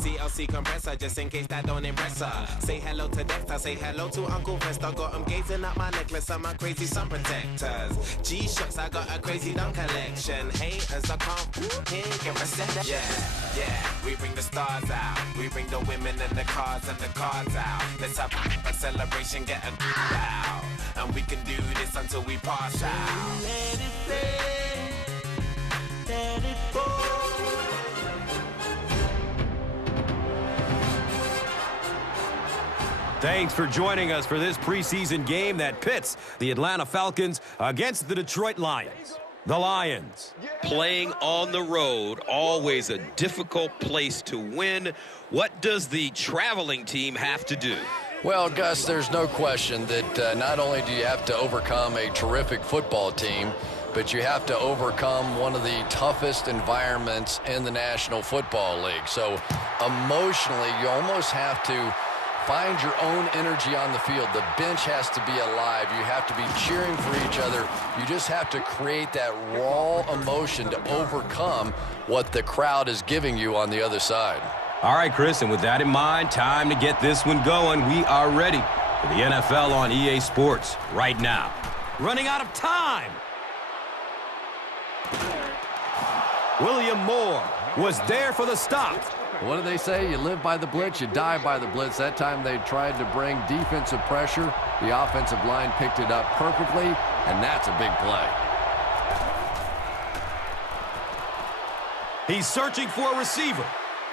CLC compressor, just in case that don't impress her. Say hello to Dexter, say hello to Uncle Fester. Got him gazing at my necklace and my crazy sun protectors. G-Shocks, I got a crazy dumb collection. Haters, I can't get reception. Yeah, we bring the stars out. We bring the women and the cars and the cards out. Let's have a celebration, get a out. And we can do this until we pass out. Let it rain, let it fall. Thanks for joining us for this preseason game that pits the Atlanta Falcons against the Detroit Lions. The Lions. Playing on the road, always a difficult place to win. What does the traveling team have to do? Well, Gus, there's no question that not only do you have to overcome a terrific football team, but you have to overcome one of the toughest environments in the National Football League. So emotionally, you almost have to find your own energy on the field. The bench has to be alive. You have to be cheering for each other. You just have to create that raw emotion to overcome what the crowd is giving you on the other side. All right, Chris, and with that in mind, time to get this one going. We are ready for the NFL on EA Sports right now. Running out of time. William Moore was there for the stop. What do they say? You live by the blitz, you die by the blitz. That time they tried to bring defensive pressure. The offensive line picked it up perfectly, and that's a big play. He's searching for a receiver.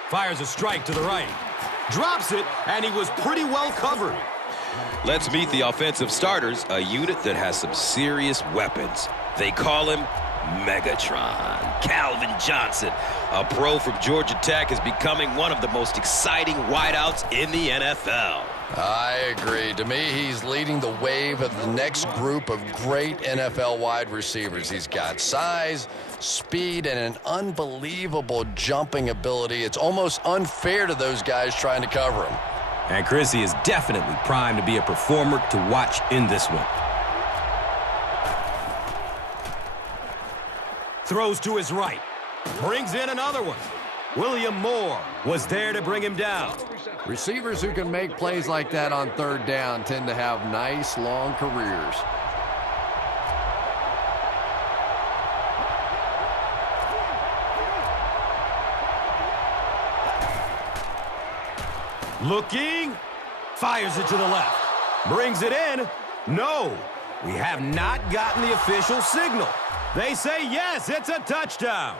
Fires a strike to the right. Drops it, and he was pretty well covered. Let's meet the offensive starters, a unit that has some serious weapons. They call him Megatron. Calvin Johnson, a pro from Georgia Tech, is becoming one of the most exciting wideouts in the NFL. I agree. To me, he's leading the wave of the next group of great NFL wide receivers. He's got size, speed, and an unbelievable jumping ability. It's almost unfair to those guys trying to cover him. And Chrissy is definitely primed to be a performer to watch in this one. Throws to his right. Brings in another one. William Moore was there to bring him down. Receivers who can make plays like that on third down tend to have nice, long careers. Looking. Fires it to the left. Brings it in. No. We have not gotten the official signal. They say yes, it's a touchdown.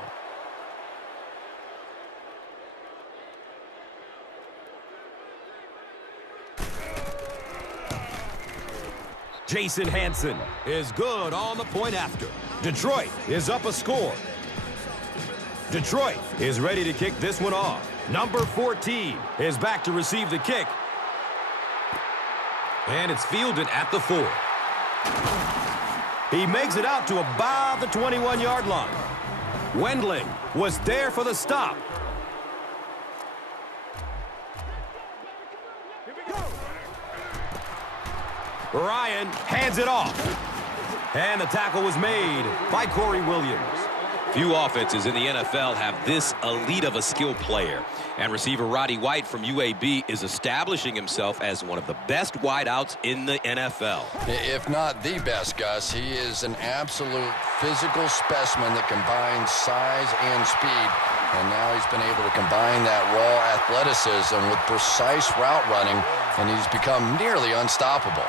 Jason Hanson is good on the point after. Detroit is up a score. Detroit is ready to kick this one off. Number 14 is back to receive the kick. And it's fielded at the 4. He makes it out to about the 21-yard line. Wendling was there for the stop. Ryan hands it off. And the tackle was made by Corey Williams. Few offenses in the NFL have this elite of a skill player. And receiver Roddy White from UAB is establishing himself as one of the best wideouts in the NFL. If not the best, Gus, he is an absolute physical specimen that combines size and speed. And now he's been able to combine that raw athleticism with precise route running, and he's become nearly unstoppable.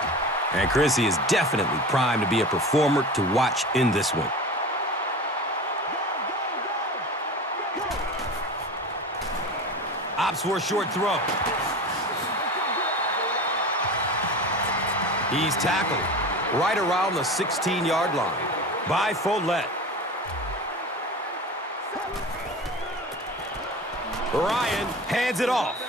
And Chrissy is definitely primed to be a performer to watch in this one. Opts for a short throw. He's tackled right around the 16-yard line by Follett. Ryan hands it off.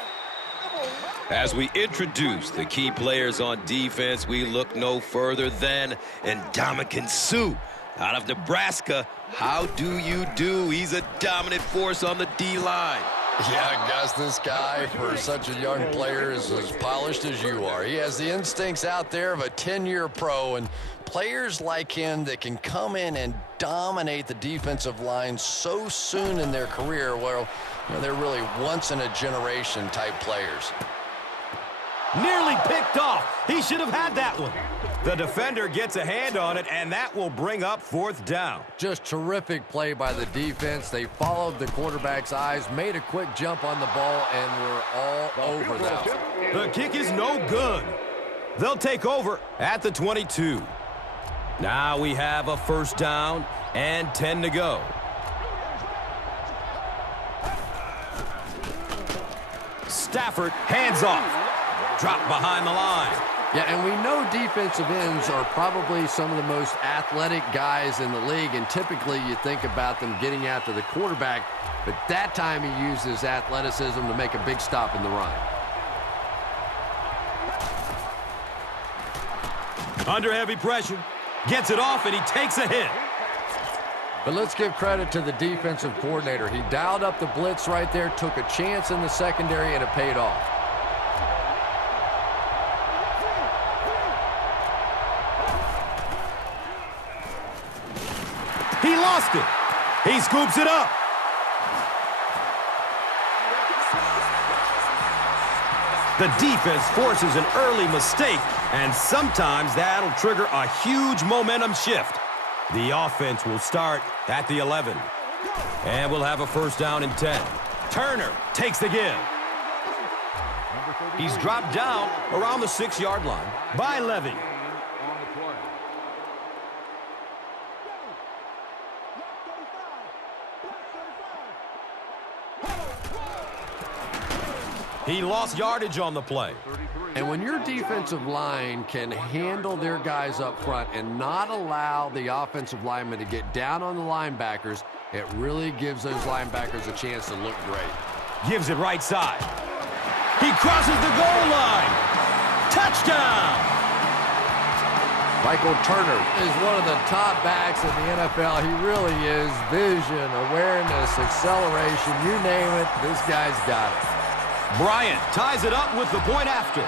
As we introduce the key players on defense, we look no further than Ndamukong Suh out of Nebraska. How do you do? He's a dominant force on the D-line. Yeah, Gus, this guy, for such a young player, is as polished as you are. He has the instincts out there of a 10-year pro and players like him that can come in and dominate the defensive line so soon in their career, well, they're really once-in-a-generation type players. Nearly picked off. He should have had that one. The defender gets a hand on it, and that will bring up 4th down. Just terrific play by the defense. They followed the quarterback's eyes, made a quick jump on the ball, and we're all over that. The kick is no good. They'll take over at the 22. Now we have a 1st down and 10 to go. Stafford hands off. Drop behind the line. Yeah, and we know defensive ends are probably some of the most athletic guys in the league, and typically you think about them getting after the quarterback, but that time he uses athleticism to make a big stop in the run. Under heavy pressure. Gets it off, and he takes a hit. But let's give credit to the defensive coordinator. He dialed up the blitz right there, took a chance in the secondary, and it paid off. He lost it. He scoops it up. The defense forces an early mistake, and sometimes that'll trigger a huge momentum shift. The offense will start at the 11. And we'll have a 1st down and 10. Turner takes the give. He's dropped down around the 6-yard line by Levy. He lost yardage on the play. And when your defensive line can handle their guys up front and not allow the offensive linemen to get down on the linebackers, it really gives those linebackers a chance to look great. Gives it right side. He crosses the goal line. Touchdown! Michael Turner is one of the top backs in the NFL. He really is. Vision, awareness, acceleration, you name it, this guy's got it. Bryant ties it up with the point after.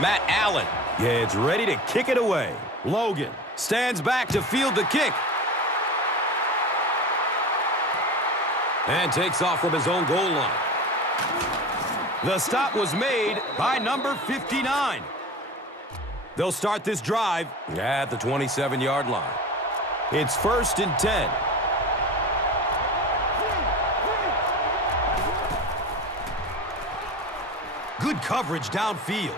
Matt Allen gets ready to kick it away. Logan stands back to field the kick. And takes off from his own goal line. The stop was made by number 59. They'll start this drive at the 27-yard line. It's 1st and 10. Good coverage downfield.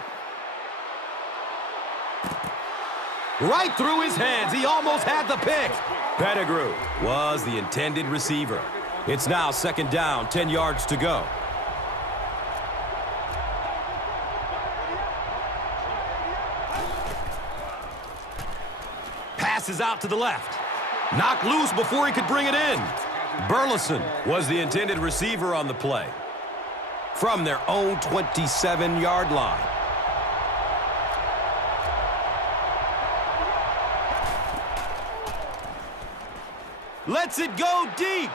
Right through his hands. He almost had the pick. Pettigrew was the intended receiver. It's now 2nd down, 10 yards to go. Passes out to the left. Knocked loose before he could bring it in. Burleson was the intended receiver on the play. From their own 27-yard line. Lets it go deep.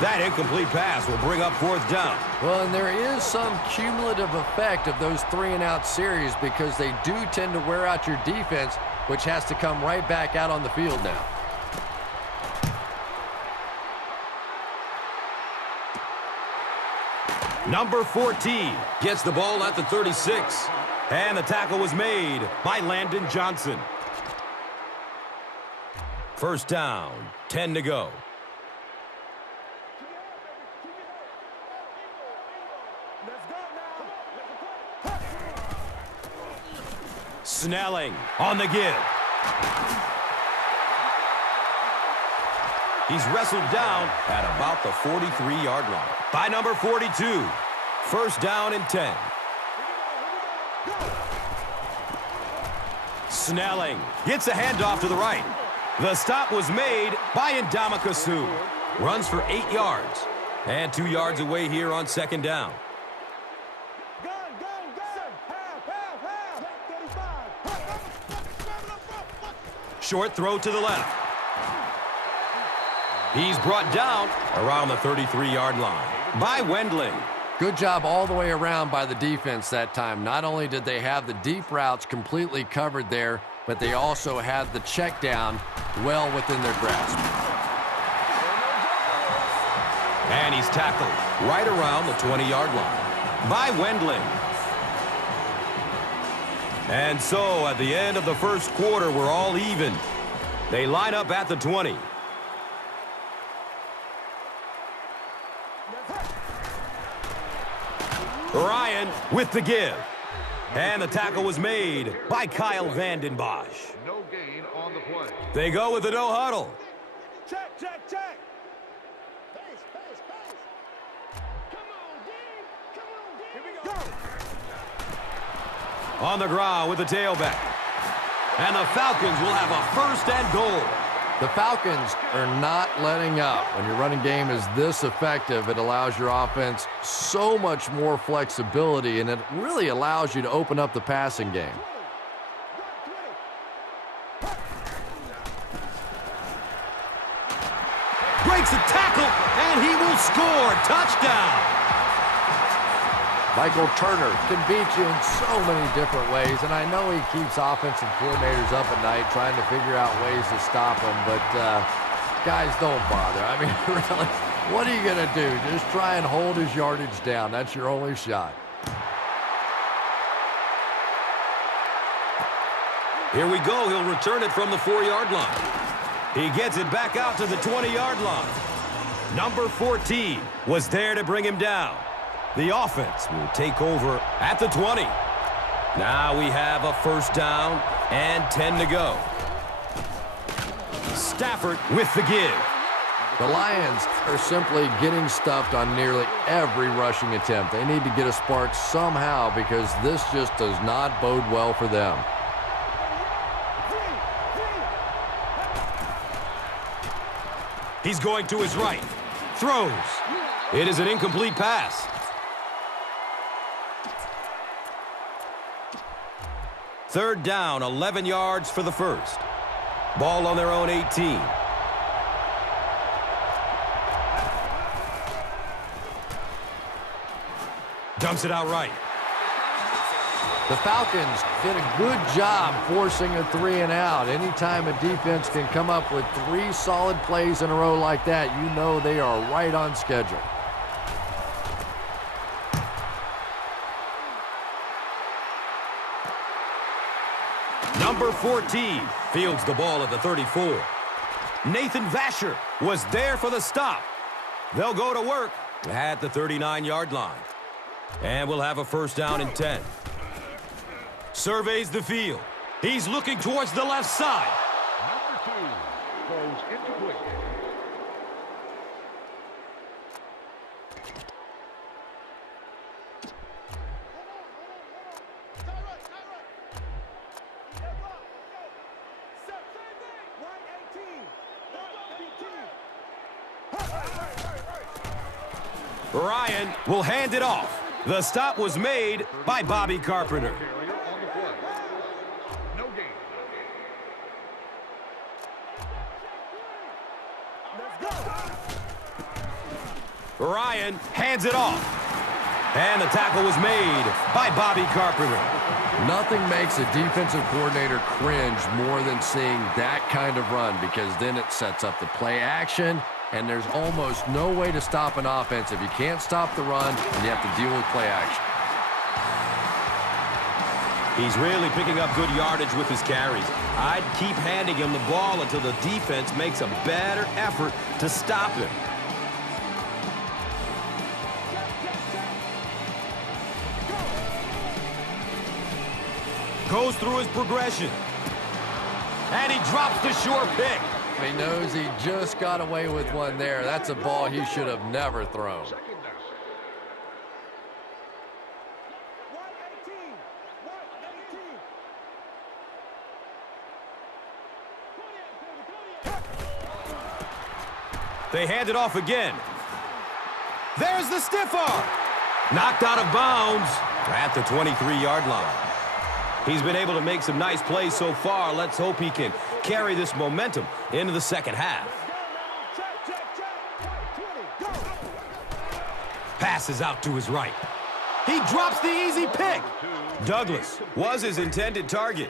That incomplete pass will bring up 4th down. Well, and there is some cumulative effect of those 3-and-out series because they do tend to wear out your defense, which has to come right back out on the field now. Number 14 gets the ball at the 36. And the tackle was made by Landon Johnson. 1st down, 10 to go. Snelling on the give. He's wrestled down at about the 43-yard line by number 42. 1st down and 10. Snelling gets a handoff to the right. The stop was made by Ndamukong Suh. Runs for 8 yards. And 2 yards away here on 2nd down. Short throw to the left. He's brought down around the 33-yard line by Wendling. Good job all the way around by the defense that time. Not only did they have the deep routes completely covered there, but they also had the check down well within their grasp. And he's tackled right around the 20-yard line by Wendling. And so at the end of the first quarter, we're all even. They line up at the 20. Ryan with the give. And the tackle was made by Kyle Vanden Bosch. No gain on the play. They go with the no huddle. Check, check, check. On the ground with the tailback. And the Falcons will have a first and goal. The Falcons are not letting up. When your running game is this effective, it allows your offense so much more flexibility, and it really allows you to open up the passing game. Breaks a tackle, and he will score. Touchdown. Michael Turner can beat you in so many different ways, and I know he keeps offensive coordinators up at night trying to figure out ways to stop him, but guys, don't bother. I mean, really, what are you going to do? Just try and hold his yardage down. That's your only shot. Here we go. He'll return it from the 4-yard line. He gets it back out to the 20-yard line. Number 14 was there to bring him down. The offense will take over at the 20. Now we have a first down and 10 to go. Stafford with the give. The Lions are simply getting stuffed on nearly every rushing attempt. They need to get a spark somehow because this just does not bode well for them. He's going to his right. Throws. It is an incomplete pass. Third down, 11 yards for the first. Ball on their own 18. Dumps it out right. The Falcons did a good job forcing a 3-and-out. Anytime a defense can come up with 3 solid plays in a row like that, you know they are right on schedule. Number 14 fields the ball at the 34. Nathan Vasher was there for the stop. They'll go to work at the 39-yard line. And we'll have a first down and 10. Surveys the field. He's looking towards the left side. Number 2 goes incomplete. Ryan will hand it off. The stop was made by Bobby Carpenter. Carrier on the play. No gain. Ryan hands it off. And the tackle was made by Bobby Carpenter. Nothing makes a defensive coordinator cringe more than seeing that kind of run because then it sets up the play action, and there's almost no way to stop an offense if you can't stop the run and you have to deal with play action. He's really picking up good yardage with his carries. I'd keep handing him the ball until the defense makes a better effort to stop him. Goes through his progression. And he drops the short pick. He knows he just got away with one there. That's a ball he should have never thrown. They hand it off again. There's the stiff arm. Knocked out of bounds at the 23-yard line. He's been able to make some nice plays so far. Let's hope he can carry this momentum into the second half. Pass passes out to his right. He drops the easy pick. Douglas was his intended target.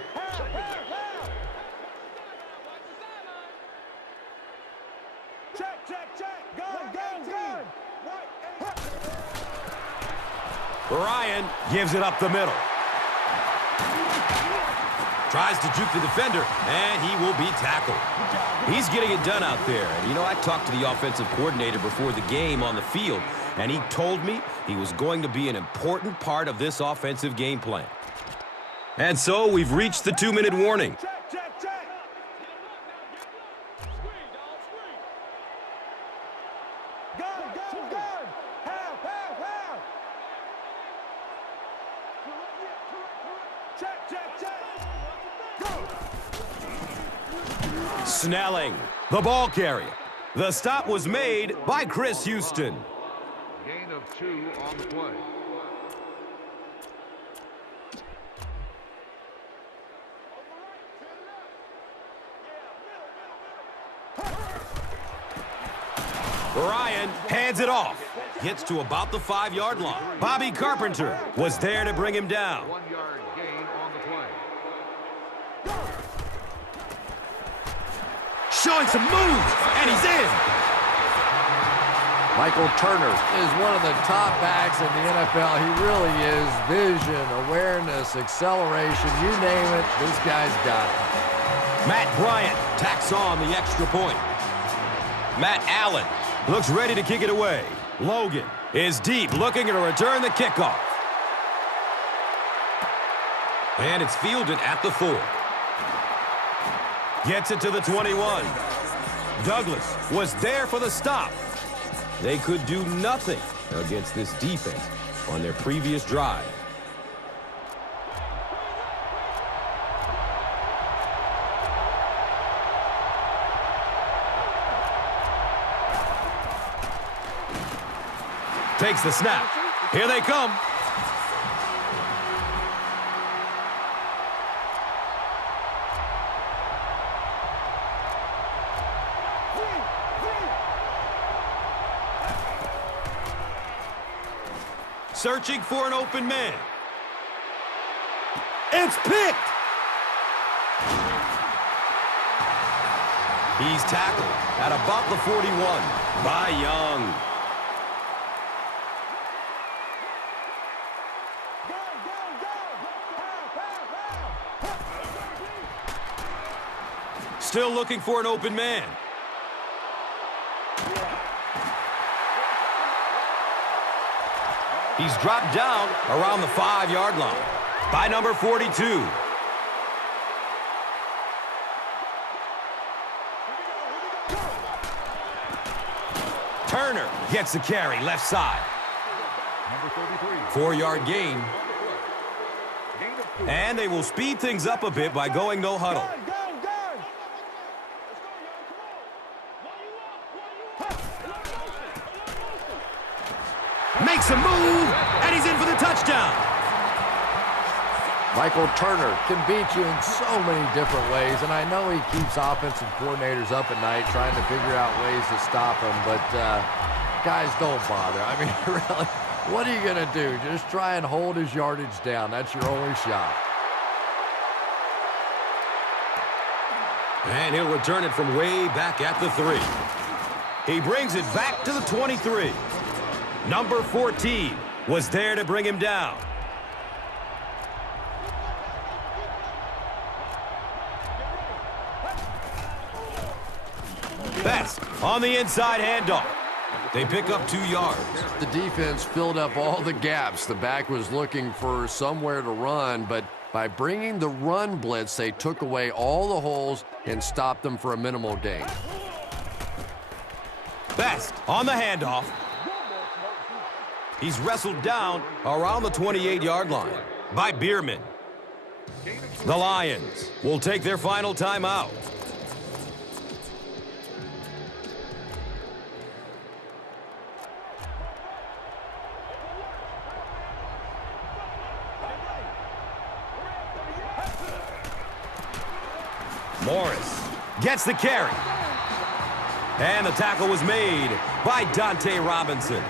Ryan gives it up the middle. Tries to juke the defender, and he will be tackled. He's getting it done out there. And, you know, I talked to the offensive coordinator before the game on the field, and he told me he was going to be an important part of this offensive game plan. And so we've reached the 2-minute warning. Snelling, the ball carrier. The stop was made by Chris Houston. Gain of 2 on the play. Ryan hands it off. Gets to about the 5-yard line. Bobby Carpenter was there to bring him down. 1-yard gain on the play. Showing some moves, and he's in. Michael Turner is one of the top backs in the NFL. He really is. Vision, awareness, acceleration, you name it, this guy's got it. Matt Bryant tacks on the extra point. Matt Allen looks ready to kick it away. Logan is deep, looking to return the kickoff. And it's fielded at the 4. Gets it to the 21. Douglas was there for the stop. They could do nothing against this defense on their previous drive. Takes the snap. Here they come. Searching for an open man. It's picked. He's tackled at about the 41 by Young. Still looking for an open man. He's dropped down around the 5-yard line by number 42. Turner gets the carry left side. 4-yard gain. And they will speed things up a bit by going no huddle. Makes a move, and he's in for the touchdown. Michael Turner can beat you in so many different ways, and I know he keeps offensive coordinators up at night trying to figure out ways to stop him, but guys, don't bother. I mean, really, what are you going to do? Just try and hold his yardage down. That's your only shot. And he'll return it from way back at the 3. He brings it back to the 23. Number 14 was there to bring him down. Best on the inside handoff. They pick up 2 yards. The defense filled up all the gaps. The back was looking for somewhere to run, but by bringing the run blitz, they took away all the holes and stopped them for a minimal gain. Best on the handoff. He's wrestled down around the 28-yard line by Bierman. The Lions will take their final timeout. Morris gets the carry. And the tackle was made by Dante Robinson.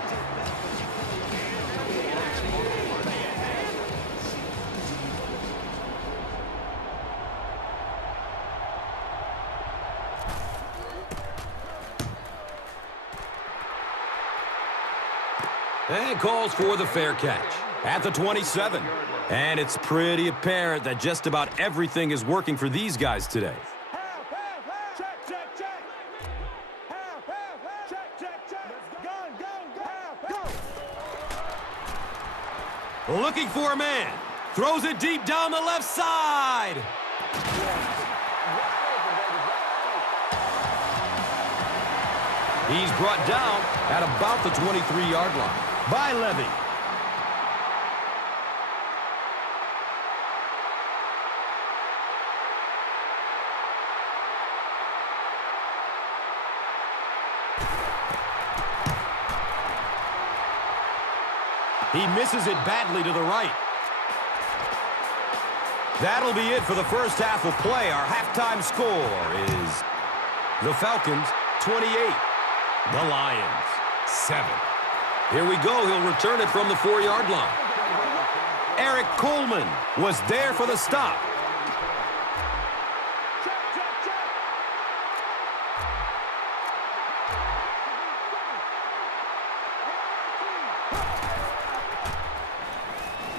And calls for the fair catch at the 27. And it's pretty apparent that just about everything is working for these guys today. Looking for a man. Throws it deep down the left side. He's brought down at about the 23-yard line by Levy. He misses it badly to the right. That'll be it for the first half of play. Our halftime score is the Falcons 28, the Lions 7. Here we go. He'll return it from the 4-yard line. Eric Coleman was there for the stop.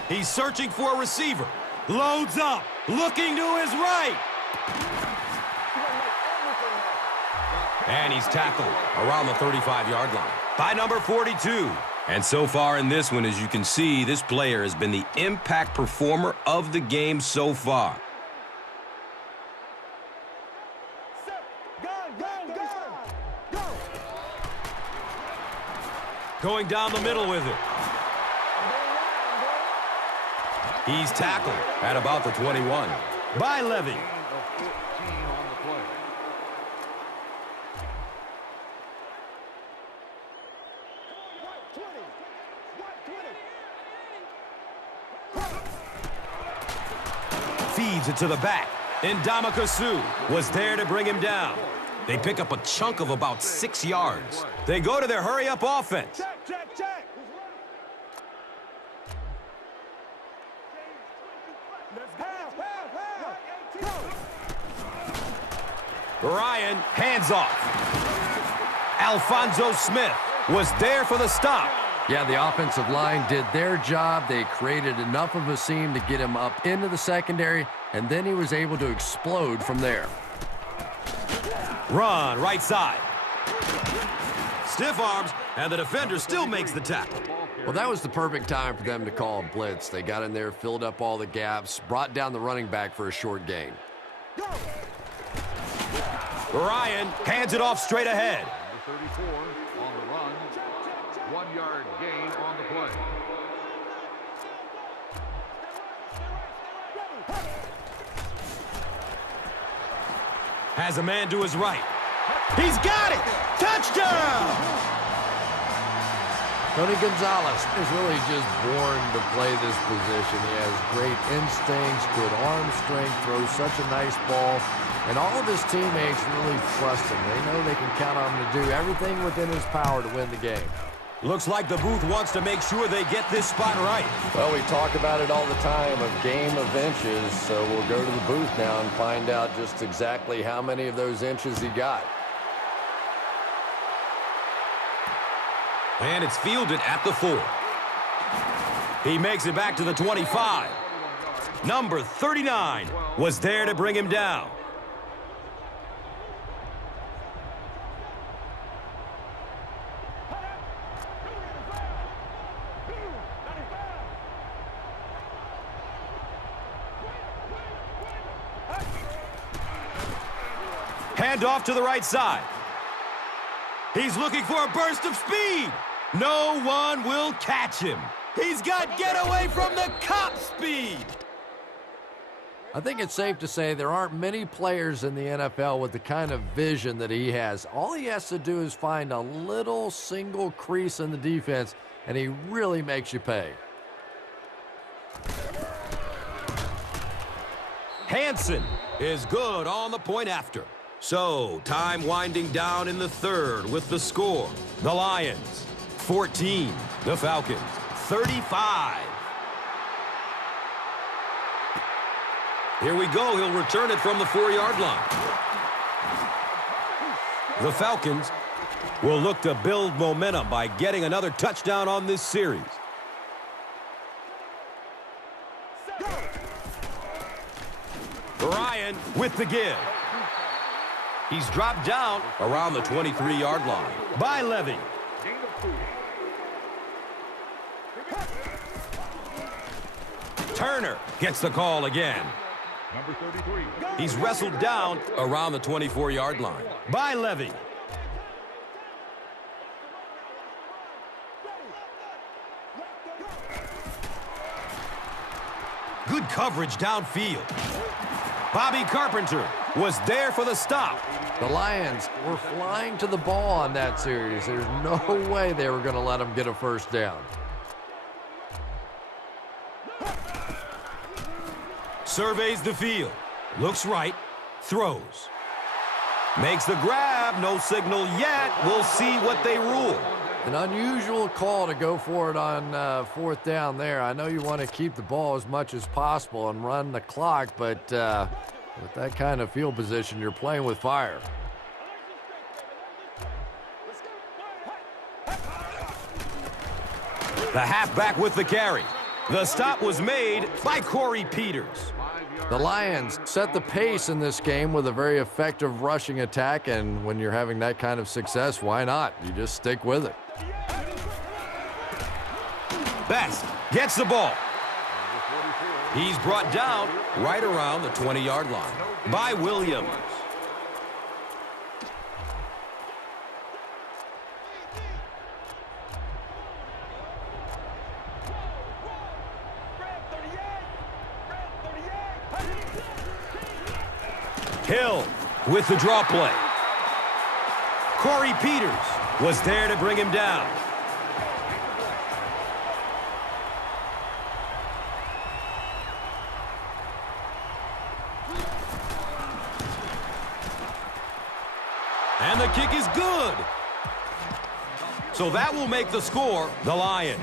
He's searching for a receiver. Loads up. Looking to his right. And he's tackled around the 35-yard line by number 42. And so far in this one, as you can see, this player has been the impact performer of the game so far. Going down the middle with it. He's tackled at about the 21 by Levy. Feeds it to the back. And Ndamukong was there to bring him down. They pick up a chunk of about 6 yards. They go to their hurry-up offense. Ryan, hands off. Alfonso Smith was there for the stop. Yeah, the offensive line did their job. They created enough of a seam to get him up into the secondary, and then he was able to explode from there. Run, right side. Stiff arms, and the defender still makes the tackle. Well, that was the perfect time for them to call a blitz. They got in there, filled up all the gaps, brought down the running back for a short gain. Ryan hands it off straight ahead. Number 34 on the run. 1-yard gain on the play. Has a man to his right. He's got it! Touchdown! Tony Gonzalez is really just born to play this position. He has great instincts, good arm strength, throws such a nice ball. And all of his teammates really trust him. They know they can count on him to do everything within his power to win the game. Looks like the booth wants to make sure they get this spot right. Well, we talk about it all the time, a game of inches. So we'll go to the booth now and find out just exactly how many of those inches he got. And it's fielded at the 4. He makes it back to the 25. Number 39 was there to bring him down. Hand off to the right side. He's looking for a burst of speed. No one will catch him. He's got getaway from the cop speed. I think it's safe to say there aren't many players in the NFL with the kind of vision that he has. All he has to do is find a little single crease in the defense, and he really makes you pay. Hansen is good on the point after. So, time winding down in the third with the score. The Lions, 14. The Falcons, 35. Here we go. He'll return it from the 4-yard line. The Falcons will look to build momentum by getting another touchdown on this series. Ryan with the give. He's dropped down around the 23-yard line by Levy. Turner gets the call again. Number 33. He's wrestled down around the 24-yard line by Levy. Good coverage downfield. Bobby Carpenter was there for the stop. The Lions were flying to the ball on that series. There's no way they were going to let them get a first down. Surveys the field. Looks right. Throws. Makes the grab. No signal yet. We'll see what they rule. An unusual call to go for it on fourth down there. I know you want to keep the ball as much as possible and run the clock, but with that kind of field position, you're playing with fire. The halfback with the carry. The stop was made by Corey Peters. The Lions set the pace in this game with a very effective rushing attack, and when you're having that kind of success, why not? You just stick with it. Best gets the ball. He's brought down right around the 20-yard line by Williams. Hill with the draw play. Corey Peters was there to bring him down. And the kick is good. So that will make the score the Lions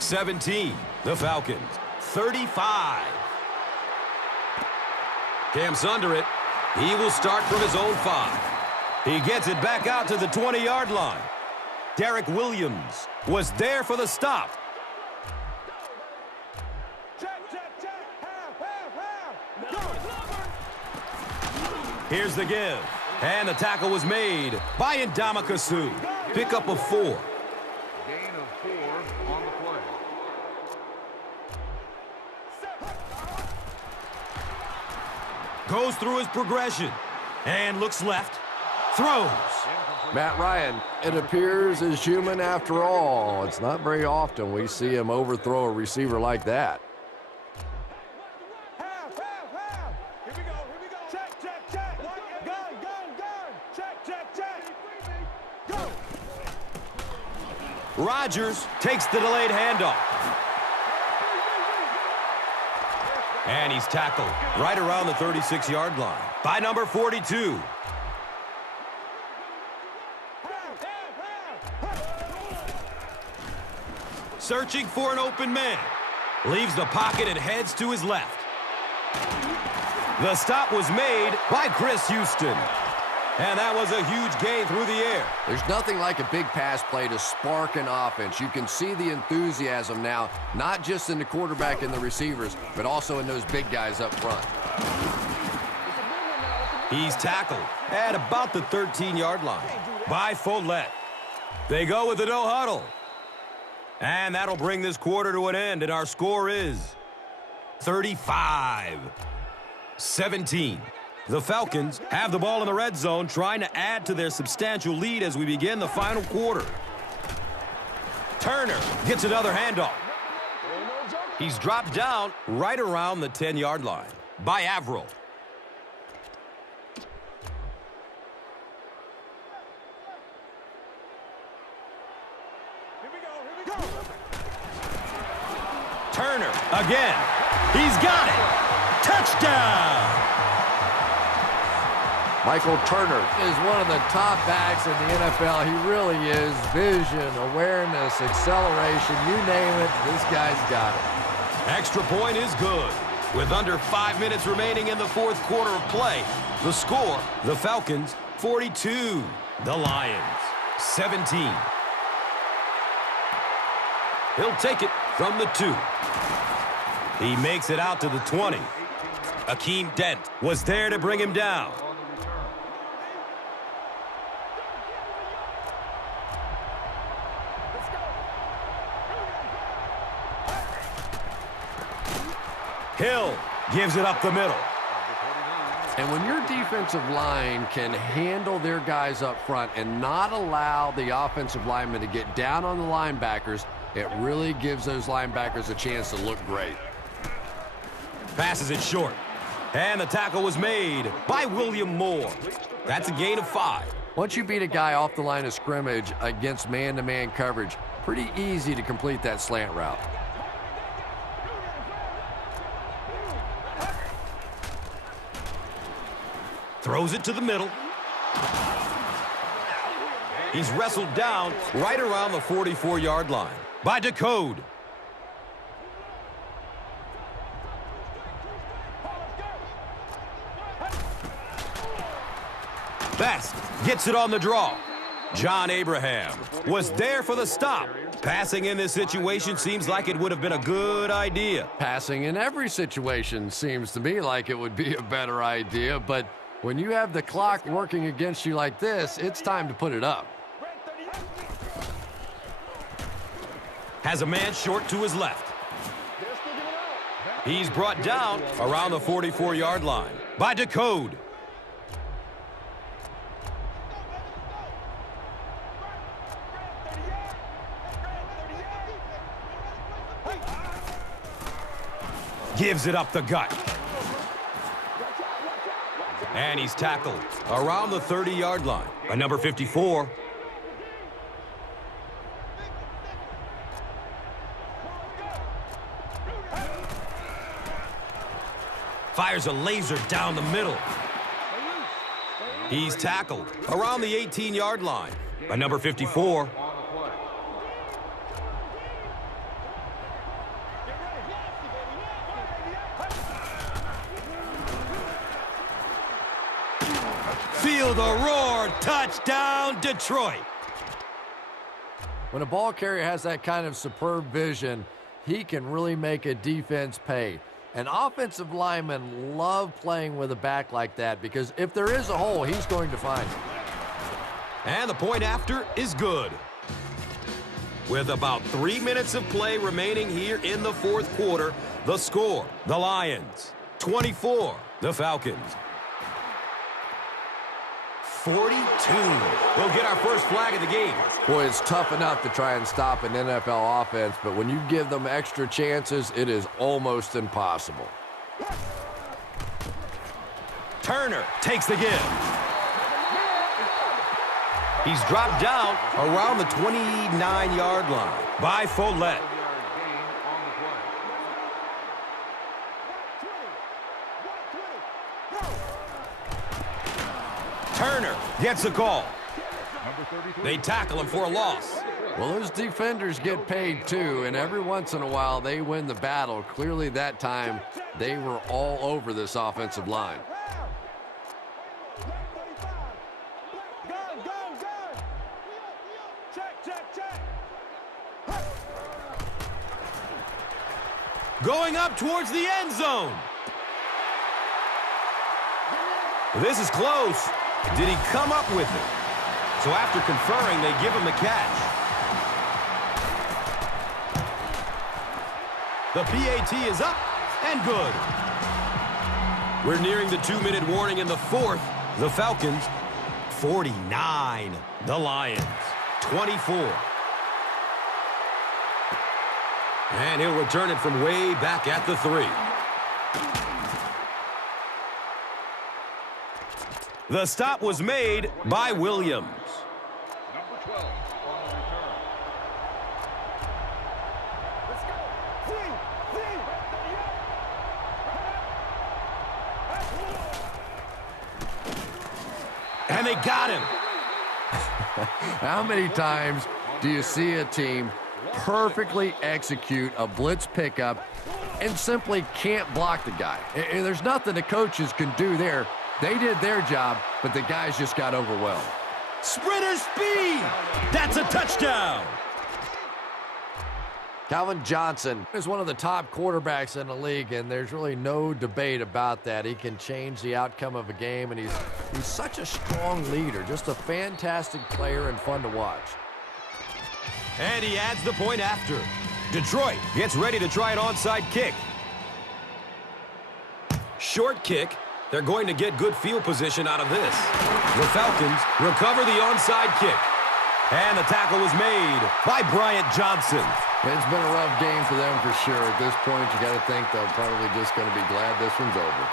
17, the Falcons 35. Cam's under it. He will start from his own 5. He gets it back out to the 20-yard line. Derek Williams was there for the stop. Here's the give. And the tackle was made by Ndamukong Suh. Pick up of 4. Gain of 4 on the play. Goes through his progression and looks left. Throws. Matt Ryan, it appears, is human after all. It's not very often we see him overthrow a receiver like that. Rodgers takes the delayed handoff. And he's tackled right around the 36-yard line by number 42. Searching for an open man. Leaves the pocket and heads to his left. The stop was made by Chris Houston. And that was a huge gain through the air. There's nothing like a big pass play to spark an offense. You can see the enthusiasm now, not just in the quarterback and the receivers, but also in those big guys up front. He's tackled at about the 13-yard line by Follett. They go with the no huddle. And that'll bring this quarter to an end, and our score is 35-17. The Falcons have the ball in the red zone, trying to add to their substantial lead as we begin the final quarter. Turner gets another handoff. He's dropped down right around the 10-yard line by Averill. Turner again. He's got it. Touchdown. Michael Turner is one of the top backs in the NFL. He really is. Vision, awareness, acceleration, you name it, this guy's got it. Extra point is good. With under 5 minutes remaining in the fourth quarter of play, the score, the Falcons 42, the Lions 17. He'll take it from the 2. He makes it out to the 20. Akeem Dent was there to bring him down. Hill gives it up the middle. And when your defensive line can handle their guys up front and not allow the offensive linemen to get down on the linebackers, it really gives those linebackers a chance to look great. Passes it short. And the tackle was made by William Moore. That's a gain of 5. Once you beat a guy off the line of scrimmage against man-to-man coverage, pretty easy to complete that slant route. Throws it to the middle. He's wrestled down right around the 44-yard line by Decode. Best gets it on the draw. John Abraham was there for the stop. Passing in this situation seems like it would have been a good idea. Passing in every situation seems to me like it would be a better idea, but when you have the clock working against you like this, it's time to put it up. Has a man short to his left. He's brought down around the 44-yard line by Decode. Gives it up the gut. And he's tackled around the 30-yard line by number 54. Fires a laser down the middle. He's tackled around the 18-yard line by number 54. Feel the roar. Touchdown, Detroit. When a ball carrier has that kind of superb vision, he can really make a defense pay. And offensive linemen love playing with a back like that because if there is a hole, he's going to find it. And the point after is good. With about 3 minutes of play remaining here in the fourth quarter, the score, the Lions, 24, the Falcons, 42. We'll get our first flag of the game. Boy, it's tough enough to try and stop an NFL offense, but when you give them extra chances, it is almost impossible. Turner takes the give. He's dropped down around the 29-yard line by Follett. Turner gets the call. They tackle him for a loss. Well, those defenders get paid too, and every once in a while they win the battle. Clearly that time they were all over this offensive line. Going up towards the end zone. This is close. Did he come up with it? So after conferring, they give him the catch. The PAT is up and good. We're nearing the 2-minute warning in the fourth. The Falcons, 49. The Lions, 24. And he'll return it from way back at the 3. The stop was made by Williams. Number 12 on the return. Let's go. And they got him. How many times do you see a team perfectly execute a blitz pickup and simply can't block the guy? And there's nothing the coaches can do there. They did their job, but the guys just got overwhelmed. Sprinter speed. That's a touchdown. Calvin Johnson is one of the top quarterbacks in the league, and there's really no debate about that. He can change the outcome of a game, and he's such a strong leader, just a fantastic player and fun to watch. And he adds the point after. Detroit gets ready to try an onside kick. Short kick. They're going to get good field position out of this. The Falcons recover the onside kick. And the tackle was made by Bryant Johnson. It's been a rough game for them for sure. At this point, you got to think they're probably just going to be glad this one's over.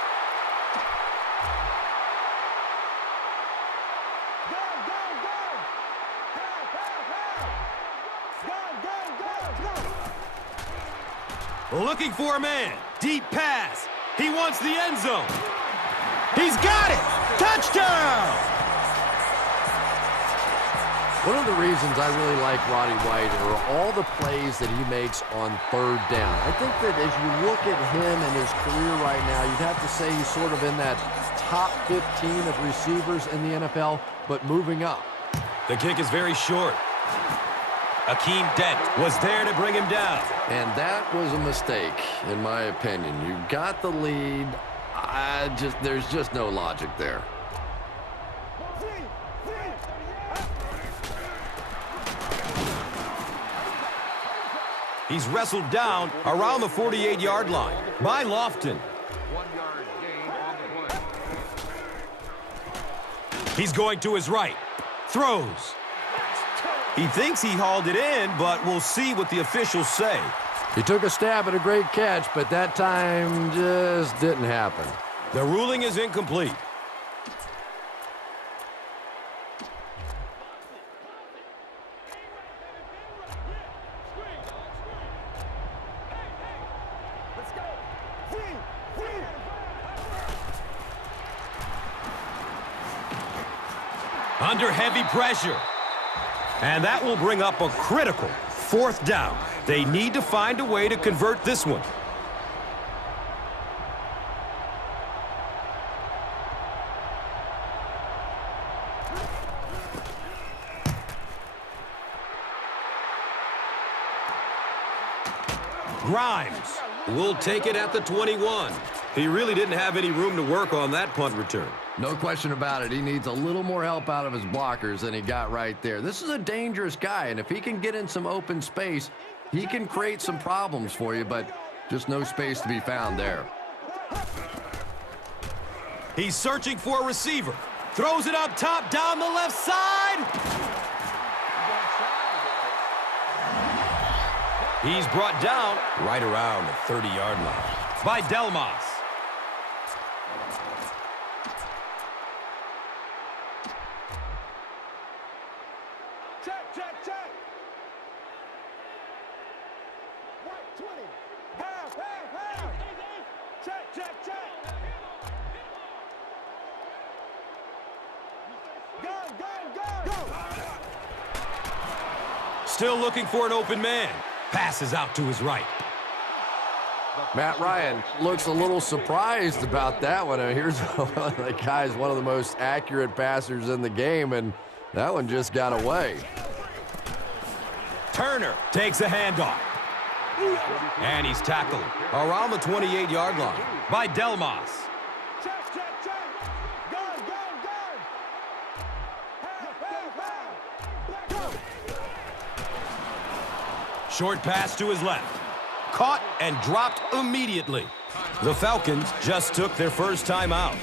Looking for a man. Deep pass. He wants the end zone. He's got it. Touchdown. One of the reasons I really like Roddy White are all the plays that he makes on third down. I think that as you look at him and his career right now, you'd have to say he's sort of in that top 15 of receivers in the NFL, but moving up. The kick is very short. Akeem Dent was there to bring him down. And that was a mistake, in my opinion. You got the lead. There's just no logic there. He's wrestled down around the 48-yard line by Lofton. 1-yard gain on the play. He's going to his right. Throws. He thinks he hauled it in, but we'll see what the officials say. He took a stab at a great catch, but that time just didn't happen. The ruling is incomplete. Under heavy pressure. And that will bring up a critical 4th down. They need to find a way to convert this one. Grimes will take it at the 21. He really didn't have any room to work on that punt return. No question about it. He needs a little more help out of his blockers than he got right there. This is a dangerous guy, and if he can get in some open space, he can create some problems for you, but just no space to be found there. He's searching for a receiver. Throws it up top, down the left side. He's brought down right around the 30-yard line by Delmas. Check. Right 20. Half. Check. Go. Still looking for an open man. Passes out to his right. Matt Ryan looks a little surprised about that one. Here's one of the guys, one of the most accurate passers in the game, and that one just got away. Turner takes a handoff. And he's tackled around the 28-yard line by Delmas. Check. Go. Short pass to his left. Caught and dropped immediately. The Falcons just took their first time out.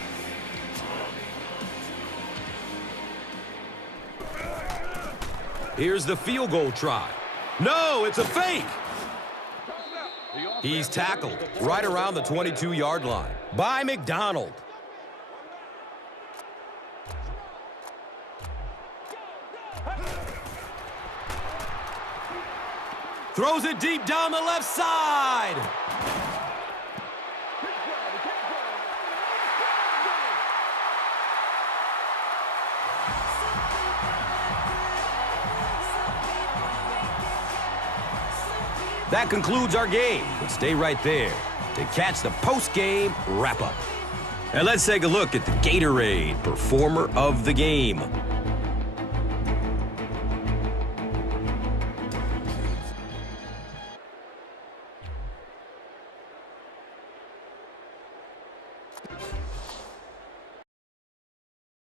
Here's the field goal try. No, it's a fake. He's tackled right around the 22-yard line by McDonald. Throws it deep down the left side. That concludes our game, but stay right there to catch the post-game wrap-up. And let's take a look at the Gatorade Performer of the Game.